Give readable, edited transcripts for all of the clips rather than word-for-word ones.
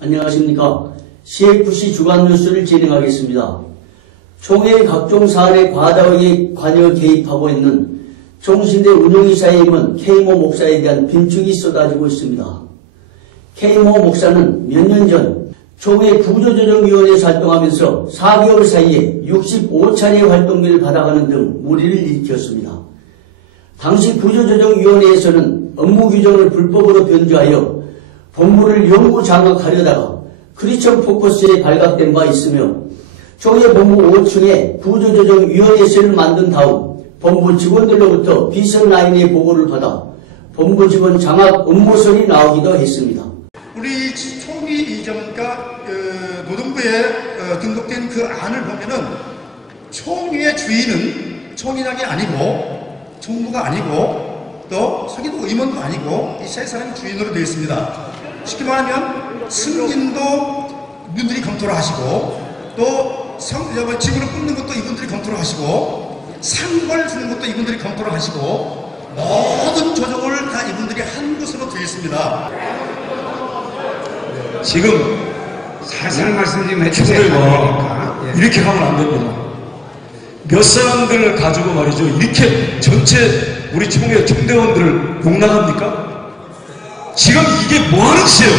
안녕하십니까. CFC 주간 뉴스를 진행하겠습니다. 총회의 각종 사안에 과다하게 관여 개입하고 있는 총신대 운영이사에 임한 K모 목사에 대한 빈축이 쏟아지고 있습니다. K모 목사는 몇 년 전 총회 구조조정위원회에서 활동하면서 4개월 사이에 65차례의 활동비를 받아가는 등 물의를 일으켰습니다. 당시 구조조정위원회에서는 업무 규정을 불법으로 변조하여 본부를 영구 장악하려다가 크리스천 포커스에 발각된 바 있으며 총회 본부 5층에 구조조정위원회실을 만든 다음 본부 직원들로부터 비선라인의 보고를 받아 본부 직원 장악 업무설이 나오기도 했습니다. 우리 총리 이전과 노동부에 등록된 그 안을 보면은 총리의 주인은 총리장이 아니고 총무가 아니고 또 서기도 의원도 아니고 이 세 사람이 주인으로 되어 있습니다. 쉽게 말하면 승진도 이분들이 검토를 하시고 또 직원을 뽑는 것도 이분들이 검토를 하시고 상벌 주는 것도 이분들이 검토를 하시고 모든 조정을 다 이분들이 한 것으로 되어 있습니다. 지금 살살 말씀 좀 해주세요. 이렇게 하면 안 됩니다. 몇 사람들을 가지고 말이죠. 이렇게 전체 우리 총회 총대원들을 용납합니까? 지금 이게 뭐 하는 짓이에요?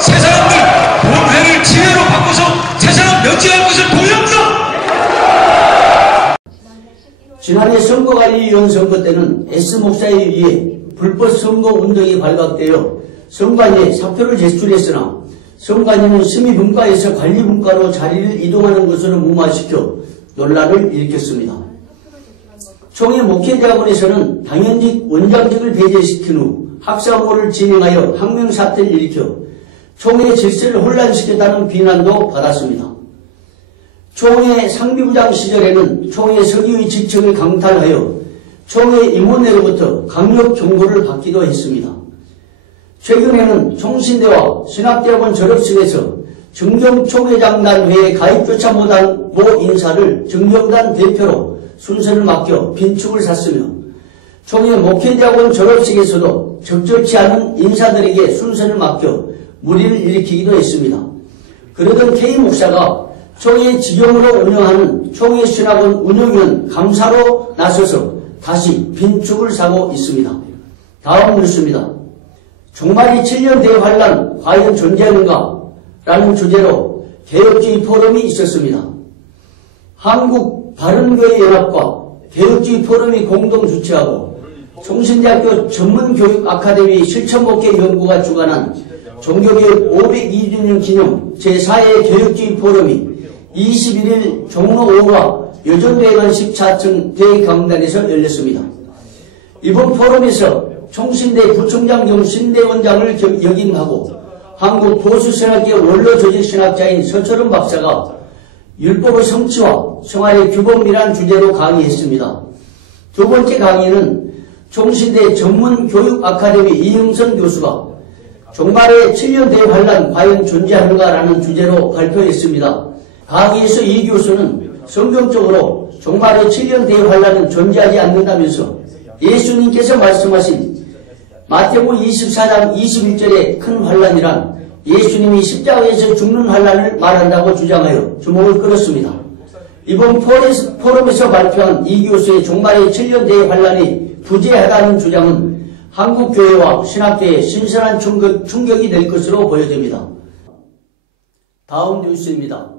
세 사람들 본회를 지혜로 바꿔서 세 사람 면제할 것을 보여합니다. 지난해 선거관리위원 선거 때는 S 목사에 의해 불법 선거 운동이 발각되어 선관위에 사표를 제출했으나 선관위는 심의분과에서 관리분과로 자리를 이동하는 것으로 무마시켜 논란을 일으켰습니다. 총회 목회대학원에서는 당연직 원장직을 배제시킨 후 학사 업무를 진행하여 항명사태를 일으켜 총회 질서를 혼란시켰다는 비난도 받았습니다. 총회 상비부장 시절에는 총회 서기의 직책을 강탈하여 총회 임원회로부터 강력 경고를 받기도 했습니다. 최근에는 총신대와 신학대학원 졸업식에서 정경총회장단회에 가입조차 못한 모 인사를 정경단 대표로 순서를 맡겨 빈축을 샀으며 총회 목회대학원 졸업식에서도 적절치 않은 인사들에게 순서를 맡겨 물의를 일으키기도 했습니다. 그러던 K 목사가 총회 직영으로 운영하는 총회 신학원 운영위원 감사로 나서서 다시 빈축을 사고 있습니다. 다음 뉴스입니다. 종말이 7년 대환란 과연 존재하는가? 라는 주제로 개혁주의 포럼이 있었습니다. 한국 바른교회연합과 개혁주의 포럼이 공동 주최하고 총신대학교 전문교육아카데미 실천목회연구가 주관한 종교개혁 502주년 기념 제4회 개혁주의 포럼이 21일 종로 5가 여전대회관 14층 대강단에서 열렸습니다. 이번 포럼에서 총신대 부총장 겸 신대원장을 역임하고 한국보수신학계 원로조직신학자인 서철원 박사가 율법의 성취와 생활의 규범이란 주제로 강의했습니다. 두 번째 강의는 총신대 전문교육아카데미 이형선 교수가 종말의 7년 대환란 과연 존재하는가라는 주제로 발표했습니다. 강의에서 이 교수는 성경적으로 종말의 7년 대환란은 존재하지 않는다면서 예수님께서 말씀하신 마태복음 24장 21절의 큰 환란이란 예수님이 십자가에서 죽는 환란을 말한다고 주장하여 주목을 끌었습니다. 이번 포럼에서 발표한 이 교수의 종말의 7년 대환란이 부재하다는 주장은 한국교회와 신학계에 신선한 충격이 될 것으로 보여집니다. 다음 뉴스입니다.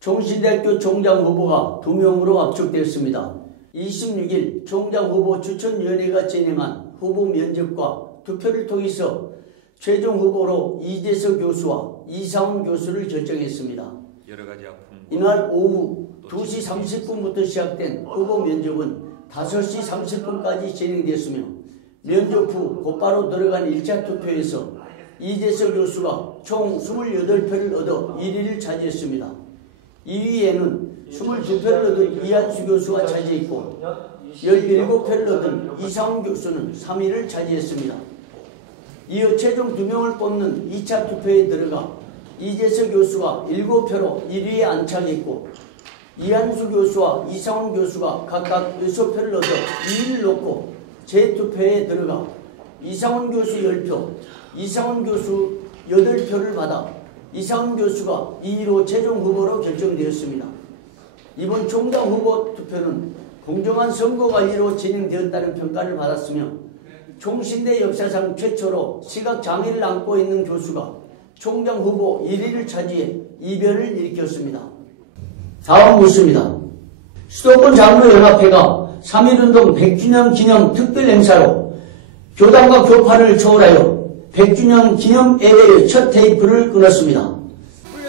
총신대학교 총장 후보가 2명으로 압축되었습니다. 26일 총장 후보 추천위원회가 진행한 후보 면접과 투표를 통해서 최종 후보로 이재석 교수와 이상훈 교수를 결정했습니다. 이날 오후 2시 30분부터 시작된 후보 면접은 5시 30분까지 진행됐으며 면접 후 곧바로 들어간 1차 투표에서 이재석 교수가 총 28표를 얻어 1위를 차지했습니다. 2위에는 22표를 얻은 이한수 교수가 차지했고 17표를 얻은 이상훈 교수는 3위를 차지했습니다. 이어 최종 2명을 뽑는 2차 투표에 들어가 이재석 교수가 7표로 1위에 안착했고 이한수 교수와 이상훈 교수가 각각 6표를 얻어 2위를 놓고 재투표에 들어가 이상훈 교수 10표, 이상훈 교수 8표를 받아 이상훈 교수가 2위로 최종 후보로 결정되었습니다. 이번 총장 후보 투표는 공정한 선거 관리로 진행되었다는 평가를 받았으며 총신대 역사상 최초로 시각장애를 안고 있는 교수가 총장 후보 1위를 차지해 이변을 일으켰습니다. 다음 뉴스입니다. 수도권 장로연합회가 3.1운동 100주년 기념 특별 행사로 교단과 교파를 초월하여 100주년 기념 예배의 첫 테이프를 끊었습니다.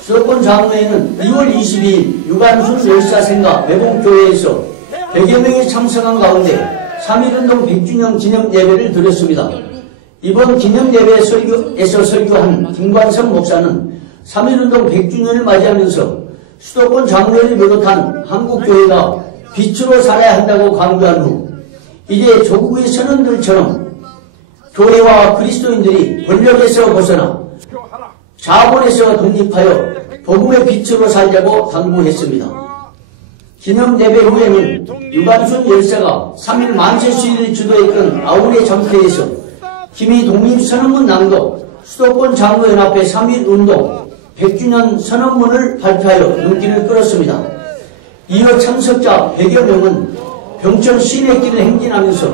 수도권 장로회는 2월 22일 유관순 열사생가 매봉교회에서 100여 명이 참석한 가운데 3.1운동 100주년 기념 예배를 드렸습니다. 이번 기념 예배에서 설교한 김관성 목사는 3.1운동 100주년을 맞이하면서 수도권 장로회를 비롯한 한국교회가 빛으로 살아야 한다고 강조한 후 이제 조국의 선언들처럼 교회와 그리스도인들이 권력에서 벗어나 자본에서 독립하여 복음의 빛으로 살자고 당부했습니다. 기념 예배 후에는 유관순 열사가 3.1 만세 시위를 주도했던 아울의 장터에서 기미 독립선언문 낭독, 수도권 장로연합회 3.1운동 100주년 선언문을 발표하여 눈길을 끌었습니다. 이어 참석자 100여 명은 병천 시내길을 행진하면서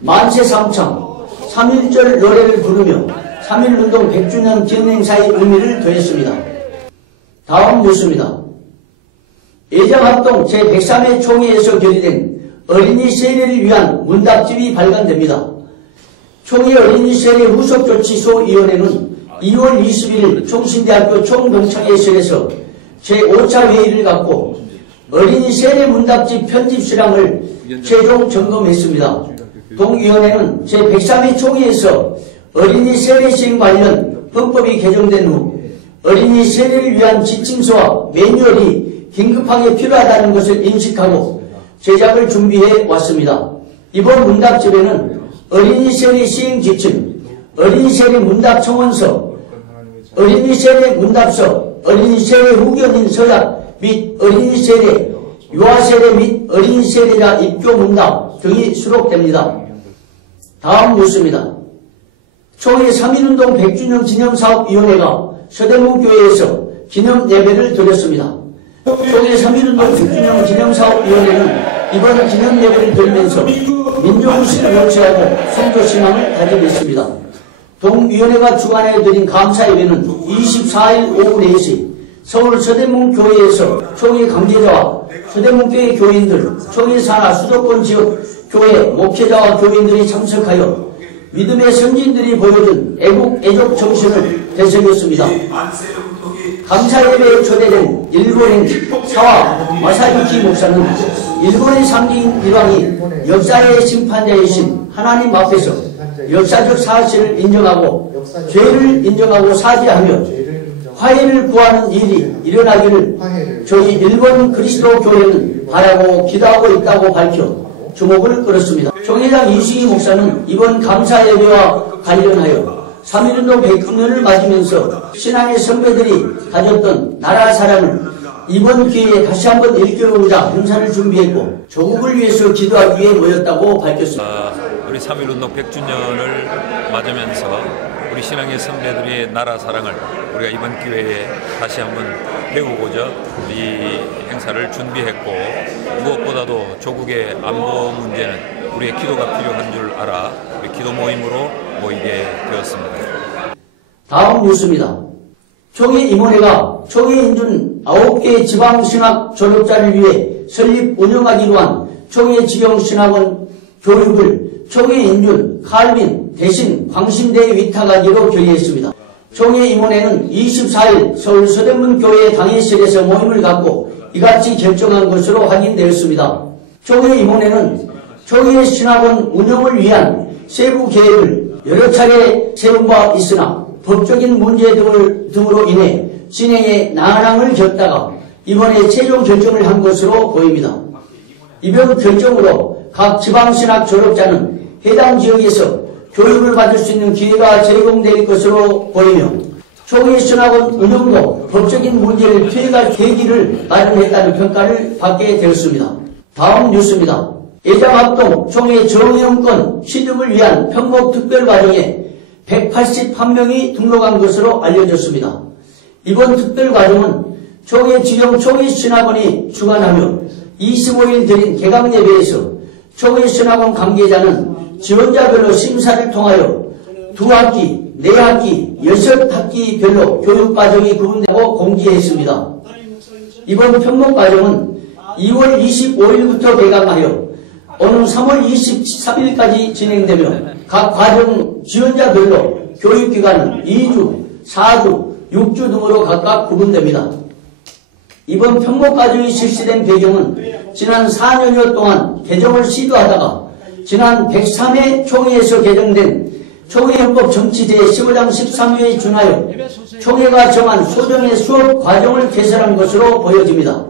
만세 삼창, 3.1절 노래를 부르며 3.1운동 100주년 기념행사의 의미를 더했습니다. 다음 뉴스입니다. 예정합동 제103회 총회에서 결의된 어린이 세례를 위한 문답집이 발간됩니다. 총회 어린이 세례 후속조치소위원회는 2월 21일 총신대학교 총동창회실에서 제5차 회의를 갖고 어린이 세례 문답집 편집 실황을 최종 점검했습니다. 동위원회는 제103회 총회에서 어린이 세례 시행 관련 헌법이 개정된 후 어린이 세례를 위한 지침서와 매뉴얼이 긴급하게 필요하다는 것을 인식하고 제작을 준비해 왔습니다. 이번 문답집에는 어린이 세례 시행 지침, 어린이 세례 문답 청원서, 어린이 세례 문답서, 어린이 세례 후견인 서약 및 어린이 세례, 유아 세례 및 어린이 세례자 입교 문답 등이 수록됩니다. 다음 뉴스입니다. 총회 3.1운동 100주년 기념사업위원회가 서대문교회에서 기념 예배를 드렸습니다. 총회 3.1운동 100주년 기념사업위원회는 이번 기념 예배를 드리면서 민족의식을 원칙하고 선교신앙을 다짐했습니다. 동위원회가 주관해 드린 감사 예배는 24일 오후 4시 서울 서대문교회에서 총회 관계자와 서대문교회 교인들, 총회 산하 수도권 지역 교회 목회자와 교인들이 참석하여 믿음의 선진들이 보여준 애국 애족 정신을 되새겼습니다. 감사 예배에 초대된 일본인 사와 마사유키 목사는 일본의 상징 일왕이 역사의 심판자이신 하나님 앞에서 역사적 사실을 인정하고 죄를 인정하고 사죄하며 화해를 구하는 일이 일어나기를 저희 일본 그리스도 교회는 바라고 기도하고 있다고 밝혀 주목을 끌었습니다. 총회장 이승희 목사는 이번 감사 예배와 관련하여 3.1운동 100주년을 맞으면서 신앙의 선배들이 가졌던 나라 사랑을 이번 기회에 다시 한번 일깨우고자 행사를 준비했고 조국을 위해서 기도하기 위해 모였다고 밝혔습니다. 우리 3.1운동 100주년을 맞으면서 우리 신앙의 선배들의 나라 사랑을 우리가 이번 기회에 다시 한번 배우고자 이 행사를 준비했고 무엇보다도 조국의 안보 문제는 우리의 기도가 필요한 줄 알아 우리 기도 모임으로 모이게 되었습니다. 다음 뉴스입니다. 총회 임원회가 총회 인준 9개 지방신학 졸업자를 위해 설립 운영하기로 한 총회 지경신학원 교육을 총회 인준, 칼빈, 대신, 광신대에 위탁하기로 결의했습니다. 총회 임원회는 24일 서울 서대문교회 당회실에서 모임을 갖고 이같이 결정한 것으로 확인되었습니다. 총회 임원회는 총회 신학원 운영을 위한 세부 계획을 여러 차례 세운 바 있으나 법적인 문제 등으로 인해 진행에 난항을 겪다가 이번에 최종 결정을 한 것으로 보입니다. 이번 결정으로 각 지방신학 졸업자는 해당 지역에서 교육을 받을 수 있는 기회가 제공될 것으로 보이며 총회 신학원 운영도 법적인 문제를 피해갈 계기를 마련했다는 평가를 받게 되었습니다. 다음 뉴스입니다. 예장합동 총회 정회원권 취득을 위한 편목특별과정에 181명이 등록한 것으로 알려졌습니다. 이번 특별과정은 총회 지정 총회신학원이 주관하며 25일 드린 개강예배에서 총회신학원 관계자는 지원자별로 심사를 통하여 2학기, 4학기, 6학기별로 교육과정이 구분되고 공지했습니다. 이번 편목과정은 2월 25일부터 개강하여 오는 3월 23일까지 진행되며 각 과정 지원자별로 교육기간은 2주, 4주, 6주 등으로 각각 구분됩니다. 이번 편목과정이 실시된 배경은 지난 4년여 동안 개정을 시도하다가 지난 103회 총회에서 개정된 총회헌법 정치 제15장 13조에 준하여 총회가 정한 소정의 수업 과정을 개설한 것으로 보여집니다.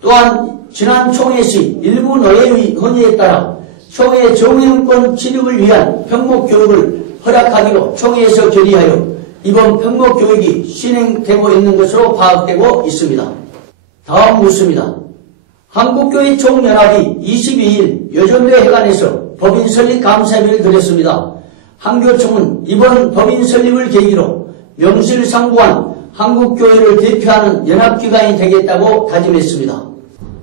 또한 지난 총회 시 일부 노예의 건의에 따라 총회 정회원권 취득을 위한 편목교육을 허락하기로 총회에서 결의하여 이번 편목교육이 진행되고 있는 것으로 파악되고 있습니다. 다음 뉴스입니다. 한국교회 총연합이 22일 여전대 회관에서 법인 설립 감사회를 드렸습니다. 한교총은 이번 법인 설립을 계기로 명실상부한 한국교회를 대표하는 연합기관이 되겠다고 다짐했습니다.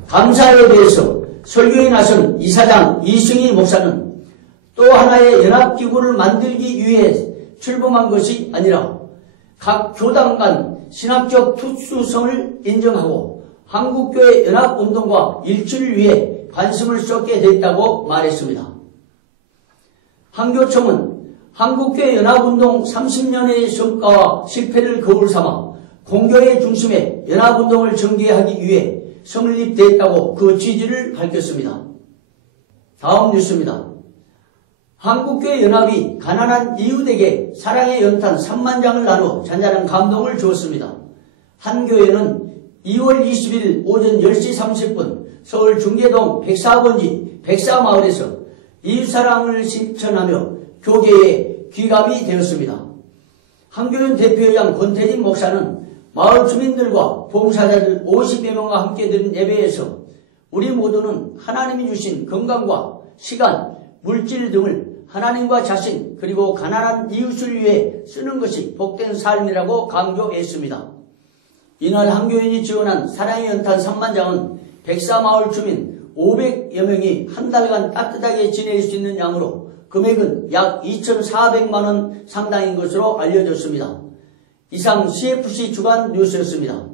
감사회에서 설교에 나선 이사장 이승희 목사는 또 하나의 연합기구를 만들기 위해 출범한 것이 아니라 각 교단 간 신학적 특수성을 인정하고 한국교회 연합운동과 일치를 위해 관심을 쏟게 됐다고 말했습니다. 한교총은 한국교회 연합운동 30년의 성과와 실패를 거울 삼아 공교회 중심의 연합운동을 전개하기 위해 성립됐다고 그 취지를 밝혔습니다. 다음 뉴스입니다. 한국교회 연합이 가난한 이웃에게 사랑의 연탄 3만 장을 나눠 잔잔한 감동을 주었습니다. 한 교회는 2월 20일 오전 10시 30분 서울 중계동 104번지 104마을에서 이웃사랑을 실천하며 교계에 귀감이 되었습니다. 한교연 대표회장 권태진 목사는 마을 주민들과 봉사자들 50여 명과 함께 드린 예배에서 우리 모두는 하나님이 주신 건강과 시간, 물질 등을 하나님과 자신 그리고 가난한 이웃을 위해 쓰는 것이 복된 삶이라고 강조했습니다. 이날 한교연이 지원한 사랑의 연탄 3만 장은 104마을 주민 500여 명이 한 달간 따뜻하게 지낼 수 있는 양으로 금액은 약 2,400만 원 상당인 것으로 알려졌습니다. 이상 CFC 주간 뉴스였습니다.